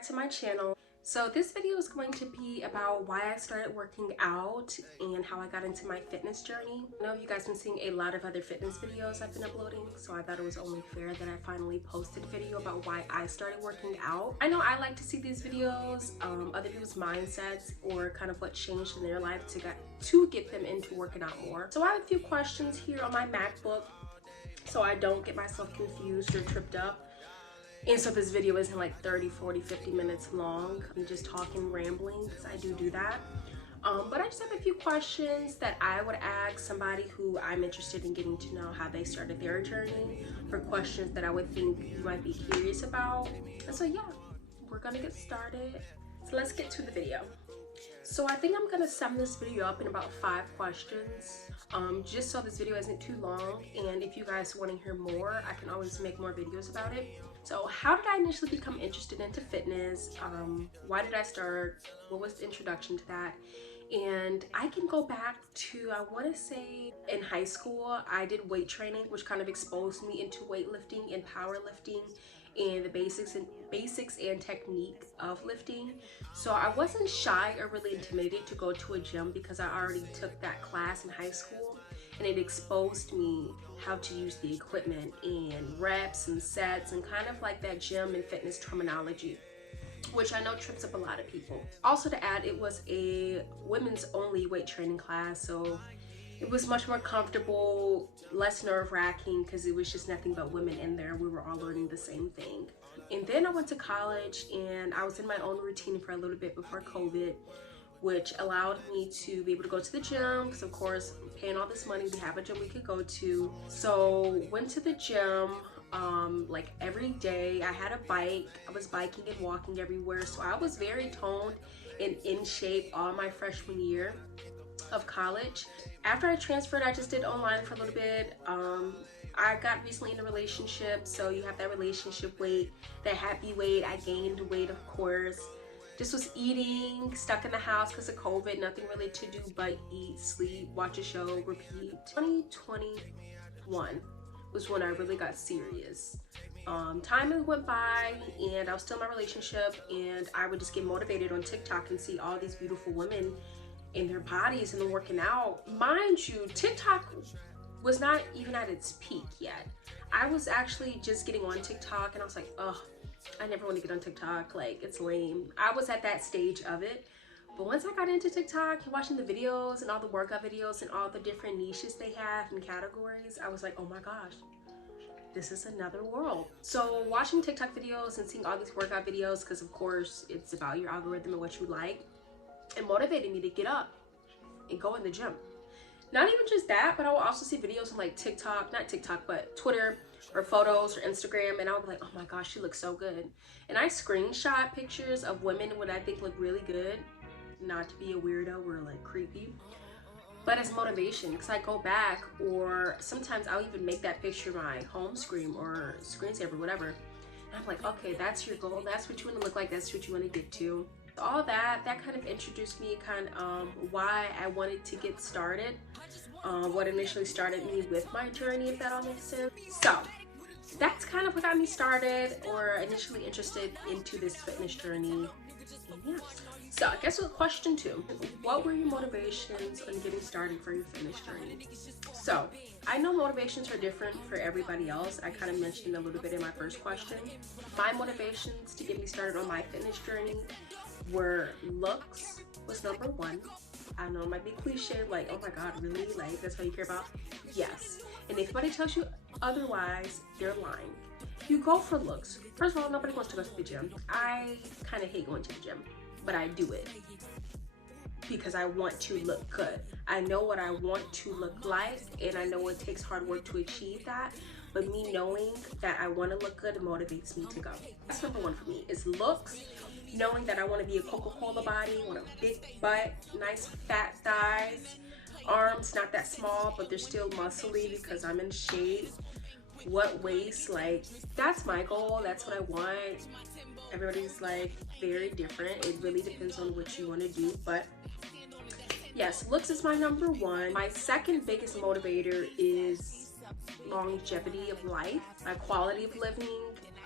back to my channel. So this video is going to be about why I started working out and how I got into my fitness journey. I know you guys have been seeing a lot of other fitness videos I've been uploading, so I thought it was only fair that I finally posted a video about why I started working out. I know I like to see these videos, other people's mindsets or kind of what changed in their life to get them into working out more. So I have a few questions here on my MacBook so I don't get myself confused or tripped up. And so this video isn't like 30, 40, 50 minutes long. I'm just talking, rambling, because I do that. But I just have a few questions that I would ask somebody who I'm interested in getting to know how they started their journey, or questions that I would think you might be curious about. And so yeah, we're gonna get started. So let's get to the video. So I think I'm gonna sum this video up in about 5 questions, just so this video isn't too long. And if you guys want to hear more, I can always make more videos about it. So how did I initially become interested into fitness? Why did I start? What was the introduction to that? And I can go back to, I want to say in high school, I did weight training, which kind of exposed me into weightlifting and powerlifting and the basics and technique of lifting. So I wasn't shy or really intimidated to go to a gym because I already took that class in high school, and it exposed me how to use the equipment and reps and sets and kind of like that gym and fitness terminology, which I know trips up a lot of people. Also to add, it was a women's only weight training class, so it was much more comfortable, less nerve-wracking, because it was just nothing but women in there. We were all learning the same thing. And then I went to college and I was in my own routine for a little bit before COVID, which allowed me to be able to go to the gym, because of course, paying all this money, we have a gym we could go to. So went to the gym like every day. I had a bike. I was biking and walking everywhere. So I was very toned and in shape all my freshman year of college. After I transferred, I just did online for a little bit. I got recently in a relationship, so you have that relationship weight, that happy weight. I gained weight, of course. Just was eating, stuck in the house because of COVID, nothing really to do but eat, sleep, watch a show, repeat. 2021 was when I really got serious. Time went by and I was still in my relationship, and I would just get motivated on TikTok and see all these beautiful women in their bodies and working out. Mind you, TikTok was not even at its peak yet. I was actually just getting on TikTok and I was like, oh, I never want to get on TikTok, like it's lame. I was at that stage of it. But once I got into TikTok and watching the videos and all the workout videos and all the different niches they have and categories, I was like, oh my gosh, this is another world. So watching TikTok videos and seeing all these workout videos, because of course it's about your algorithm and what you like, it motivated me to get up and go in the gym. Not even just that, but I will also see videos on like TikTok, not TikTok, but Twitter or photos or Instagram, and I would be like, oh my gosh, she looks so good. And I screenshot pictures of women what I think look really good, not to be a weirdo or like creepy, but as motivation, because I go back, or sometimes I'll even make that picture my home screen or screensaver, whatever. And I'm like, okay, that's your goal, that's what you want to look like, that's what you want to get to. All that kind of introduced me why I wanted to get started, what initially started me with my journey, if that all makes sense. So that's kind of what got me started or initially interested into this fitness journey. And yeah, so I guess with question 2, what were your motivations on getting started for your fitness journey? So I know motivations are different for everybody else. I kind of mentioned a little bit in my first question. My motivations to get me started on my fitness journey were looks was number 1. I know it might be cliche, like, oh my god, really? Like, that's what you care about? Yes. And if anybody tells you otherwise, they're lying. You go for looks. First of all, nobody wants to go to the gym. I kind of hate going to the gym, but I do it because I want to look good. I know what I want to look like, and I know it takes hard work to achieve that, but me knowing that I want to look good motivates me to go. That's number 1 for me, is looks. Knowing that I want to be a Coca-Cola body, want a big butt, nice fat thighs, arms not that small, but they're still muscly because I'm in shape. What waist, like that's my goal, that's what I want. Everybody's like very different. It really depends on what you want to do, but yes, looks is my number 1. My second biggest motivator is longevity of life, my quality of living.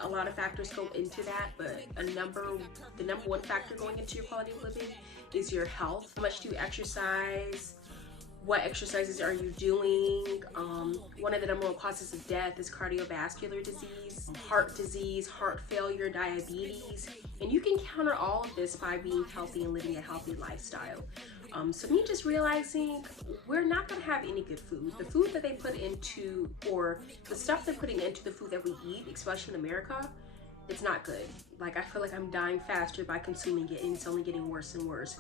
A lot of factors go into that, but the number one factor going into your quality of living is your health. How much do you exercise? What exercises are you doing? One of the number one causes of death is cardiovascular disease, heart failure, diabetes, and you can counter all of this by being healthy and living a healthy lifestyle. So me just realizing we're not gonna have any good food. The food that they put into, or the stuff they're putting into the food that we eat, especially in America, it's not good. Like, I feel like I'm dying faster by consuming it, and it's only getting worse and worse.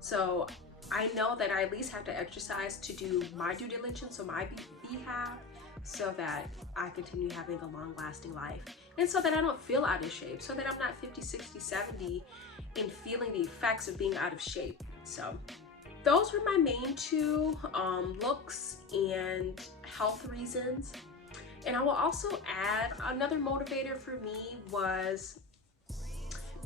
So I know that I at least have to exercise to do my due diligence on my behalf, so that I continue having a long-lasting life, and so that I don't feel out of shape, so that I'm not 50, 60, 70 and feeling the effects of being out of shape. So those were my main two, looks and health reasons. And I will also add, another motivator for me was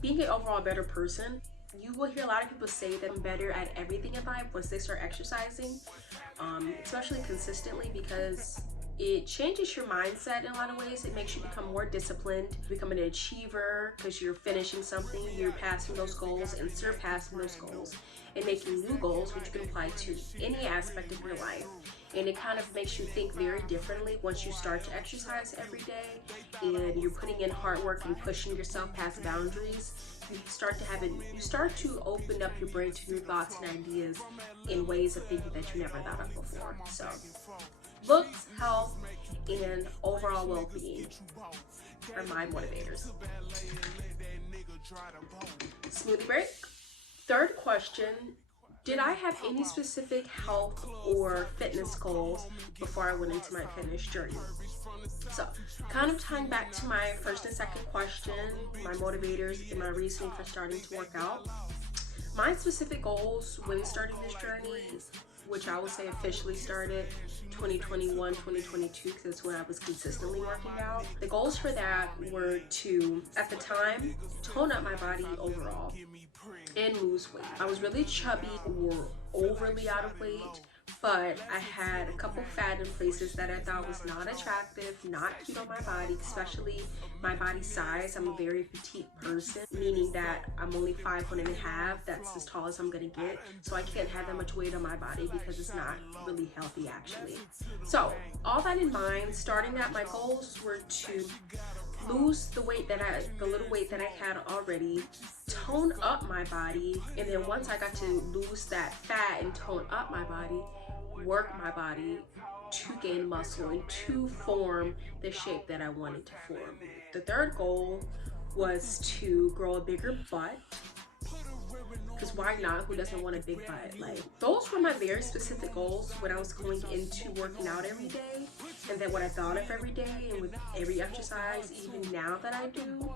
being an overall better person. You will hear a lot of people say that I'm better at everything in life once they start exercising, especially consistently, because it changes your mindset in a lot of ways. It makes you become more disciplined, become an achiever, because you're finishing something, you're passing those goals and surpassing those goals, and making new goals, which you can apply to any aspect of your life. And it kind of makes you think very differently once you start to exercise every day, and you're putting in hard work and pushing yourself past boundaries. You start to open up your brain to new thoughts and ideas in ways of thinking that you never thought of before. So looks, health, and overall well-being are my motivators. Smoothie break. Third question, did I have any specific health or fitness goals before I went into my fitness journey? So, kind of tying back to my first and second question, my motivators and my reasoning for starting to work out. My specific goals when starting this journey, which I would say officially started 2021, 2022, because that's when I was consistently working out. The goals for that were to, at the time, tone up my body overall and lose weight. I was really chubby or overly out of weight, but I had a couple fat in places that I thought was not attractive, not cute on my body, especially my body size. I'm a very petite person, meaning that I'm only 5'1½". That's as tall as I'm gonna get. So I can't have that much weight on my body because it's not really healthy, actually. So all that in mind, starting that, my goals were to lose the little weight that I had already, tone up my body, and then once I got to lose that fat and tone up my body, work my body to gain muscle and to form the shape that I wanted to form. The third goal was to grow a bigger butt, because why not? Who doesn't want a big butt? Like, those were my very specific goals when I was going into working out every day, and then what I thought of every day and with every exercise, even now that I do,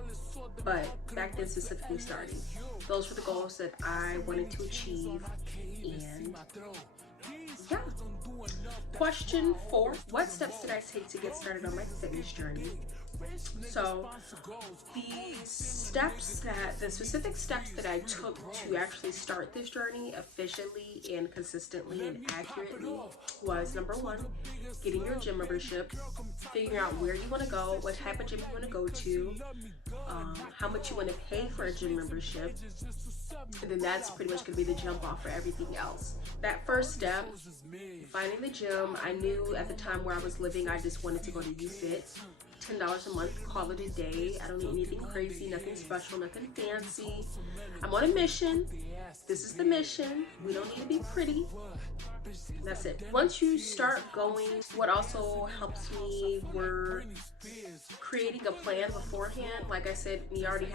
but back then specifically starting. Those were the goals that I wanted to achieve, and yeah. Question 4, what steps did I take to get started on my fitness journey? So the specific steps that I took to actually start this journey efficiently and consistently and accurately was, number 1, getting your gym membership, figuring out where you want to go, what type of gym you want to go to, how much you want to pay for a gym membership, and then that's pretty much going to be the jump off for everything else. That first step, finding the gym, I knew at the time where I was living, I just wanted to go to UFit. $10 a month, call it a day. I don't need anything crazy, nothing special, nothing fancy. I'm on a mission. This is the mission. We don't need to be pretty. That's it. Once you start going, what also helps me were creating a plan beforehand. Like I said, me already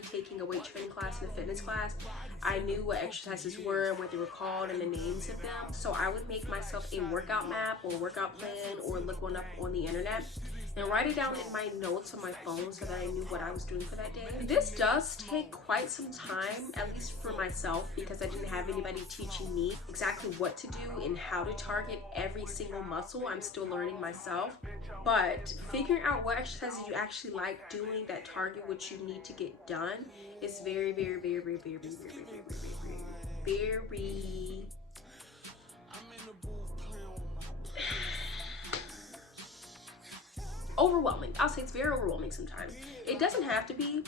taking a weight training class and a fitness class, I knew what exercises were and what they were called and the names of them. So I would make myself a workout map or workout plan, or look one up on the internet and write it down in my notes on my phone so that I knew what I was doing for that day. This does take quite some time, at least for myself, because I didn't have anybody teaching me exactly what to do and how to target every single muscle. I'm still learning myself. But figuring out what exercises you actually like doing that target what you need to get done is very, very, very, very, very, very, very, very, very overwhelming. I'll say it's very overwhelming sometimes. It doesn't have to be,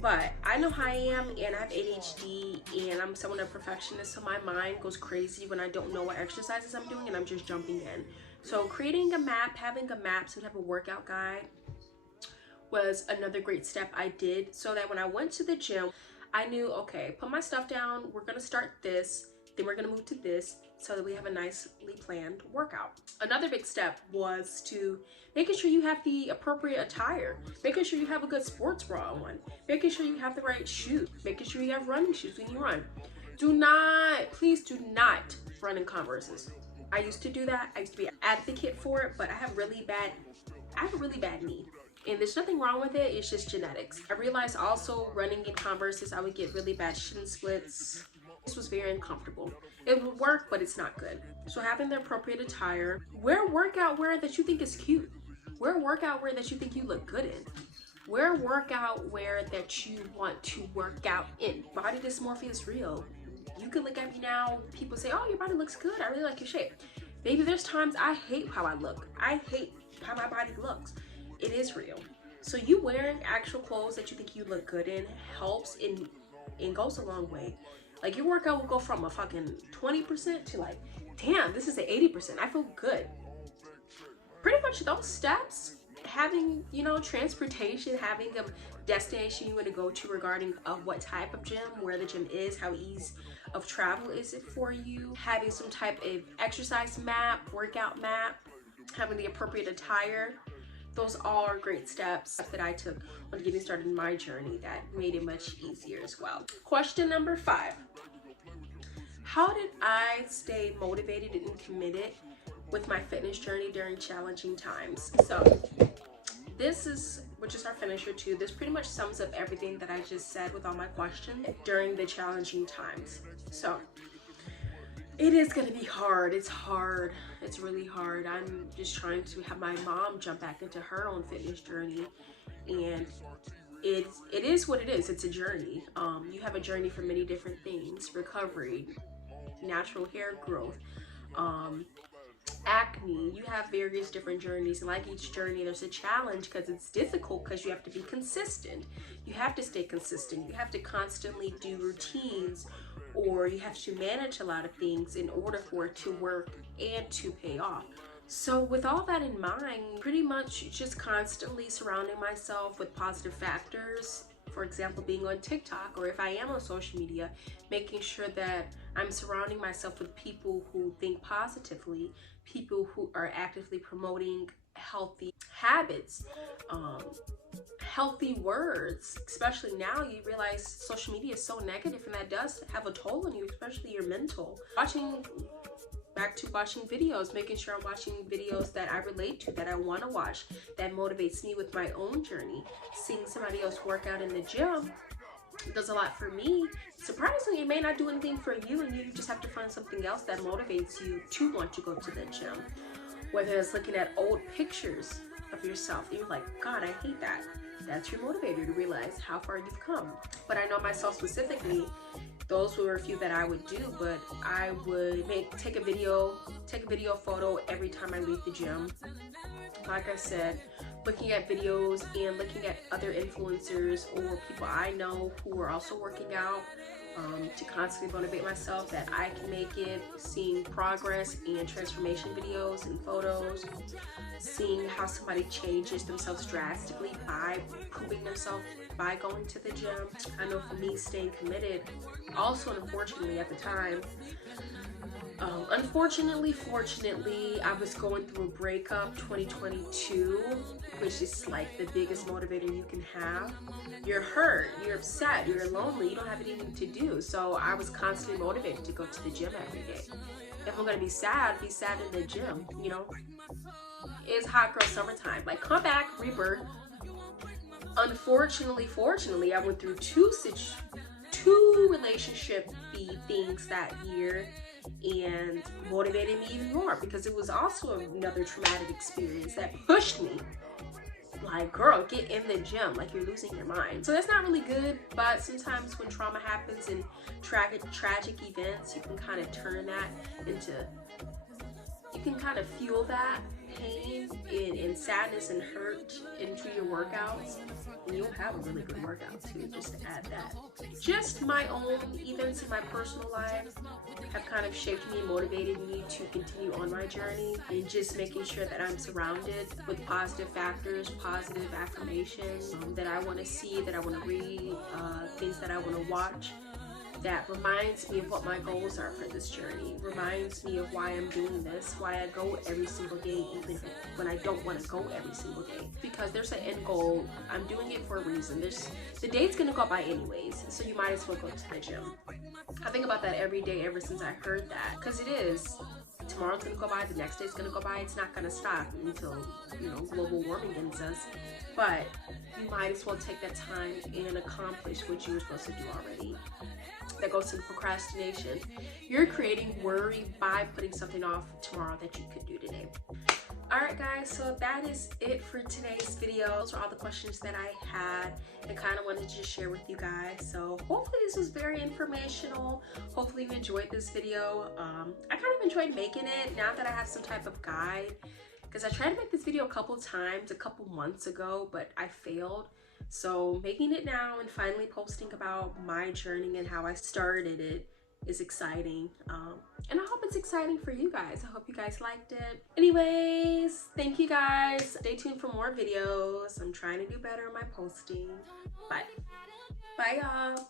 but I know how I am, and I have ADHD, and I'm somewhat a perfectionist, so my mind goes crazy when I don't know what exercises I'm doing and I'm just jumping in. So creating a map, having a map, some type of workout guide was another great step I did, so that when I went to the gym, I knew, okay, put my stuff down, we're gonna start this, then we're gonna move to this, so that we have a nicely planned workout. Another big step was to making sure you have the appropriate attire, making sure you have a good sports bra on, making sure you have the right shoes, making sure you have running shoes when you run. Please do not run in Converses. I used to do that. I used to be an advocate for it, but I have a really bad knee. And there's nothing wrong with it, it's just genetics. I realized also running in Converses, I would get really bad shin splits. This was very uncomfortable. It would work, but it's not good. So having the appropriate attire, wear workout wear that you think is cute. Wear workout wear that you think you look good in. Wear workout wear that you want to work out in. Body dysmorphia is real. You can look at me now, people say, oh, your body looks good, I really like your shape. Baby, there's times I hate how I look. I hate how my body looks. It is real. So you wearing actual clothes that you think you look good in helps and goes a long way. Like your workout will go from a fucking 20% to like, damn, this is an 80%. I feel good. Pretty much those steps, having, you know, transportation, having a destination you want to go to regarding what type of gym, where the gym is, how easy of travel is it for you, having some type of exercise map, workout map, having the appropriate attire. Those all are great steps that I took when getting started in my journey that made it much easier as well. Question number 5. How did I stay motivated and committed with my fitness journey during challenging times? So this is, which is our finisher too, this pretty much sums up everything that I just said with all my questions during the challenging times. So it is gonna be hard. It's hard. It's really hard. I'm just trying to have my mom jump back into her own fitness journey, and it is what it is. It's a journey. You have a journey for many different things: recovery, natural hair growth, acne. You have various different journeys, and like each journey, there's a challenge because it's difficult because you have to be consistent. You have to stay consistent. You have to constantly do routines, or you have to manage a lot of things in order for it to work and to pay off. So with all that in mind, pretty much just constantly surrounding myself with positive factors. For example, being on TikTok, or if I am on social media, making sure that I'm surrounding myself with people who think positively, people who are actively promoting healthy habits, healthy words. Especially now, you realize social media is so negative, and that does have a toll on you, especially your mental. Back to watching videos, making sure I'm watching videos that I relate to, that I want to watch, that motivates me with my own journey. Seeing somebody else work out in the gym does a lot for me. Surprisingly, it may not do anything for you, and you just have to find something else that motivates you to want to go to the gym. Whether it's looking at old pictures of yourself, and you're like, God, I hate that. That's your motivator to realize how far you've come. But I know myself specifically, those were a few that I would do, but I would take a video photo every time I leave the gym. Like I said, looking at videos and looking at other influencers or people I know who are also working out, to constantly motivate myself that I can make it, seeing progress and transformation videos and photos, seeing how somebody changes themselves drastically by proving themselves by going to the gym. I know for me, staying committed, also, unfortunately at the time, fortunately, I was going through a breakup, 2022, which is like the biggest motivator you can have. You're hurt, you're upset, you're lonely, you don't have anything to do. So I was constantly motivated to go to the gym every day. If I'm gonna be sad in the gym, you know? It's hot girl summertime. Like, come back, rebirth. Unfortunately, I went through two relationship things that year, and motivated me even more because it was also another traumatic experience that pushed me. Like, girl, get in the gym, like you're losing your mind. So that's not really good, but sometimes when trauma happens and tragic events, you can kind of turn that into, you can kind of fuel that pain and sadness and hurt into your workouts, and you'll have a really good workout too. Just to add that. Just my own events in my personal life have kind of shaped me and motivated me to continue on my journey, and just making sure that I'm surrounded with positive factors, positive affirmations that I want to see, that I want to read, things that I want to watch, that reminds me of what my goals are for this journey, reminds me of why I'm doing this, why I go every single day, even when I don't want to go every single day. Because there's an end goal. I'm doing it for a reason. The day's gonna go by anyways, so you might as well go to the gym. I think about that every day ever since I heard that, because it is. Tomorrow's gonna go by, the next day's gonna go by, it's not gonna stop until, you know, global warming ends us. But you might as well take that time and accomplish what you were supposed to do already. That goes to the procrastination. You're creating worry by putting something off tomorrow that you could do today. Alright guys, so that is it for today's video. Those are all the questions that I had and kind of wanted to just share with you guys. So hopefully this was very informational. Hopefully you enjoyed this video. I kind of enjoyed making it now that I have some type of guide, because I tried to make this video a couple times a couple months ago, but I failed. So making it now and finally posting about my journey and how I started it is exciting. And I hope it's exciting for you guys. I hope you guys liked it. Anyways, thank you guys. Stay tuned for more videos. I'm trying to do better in my posting. Bye. Bye y'all.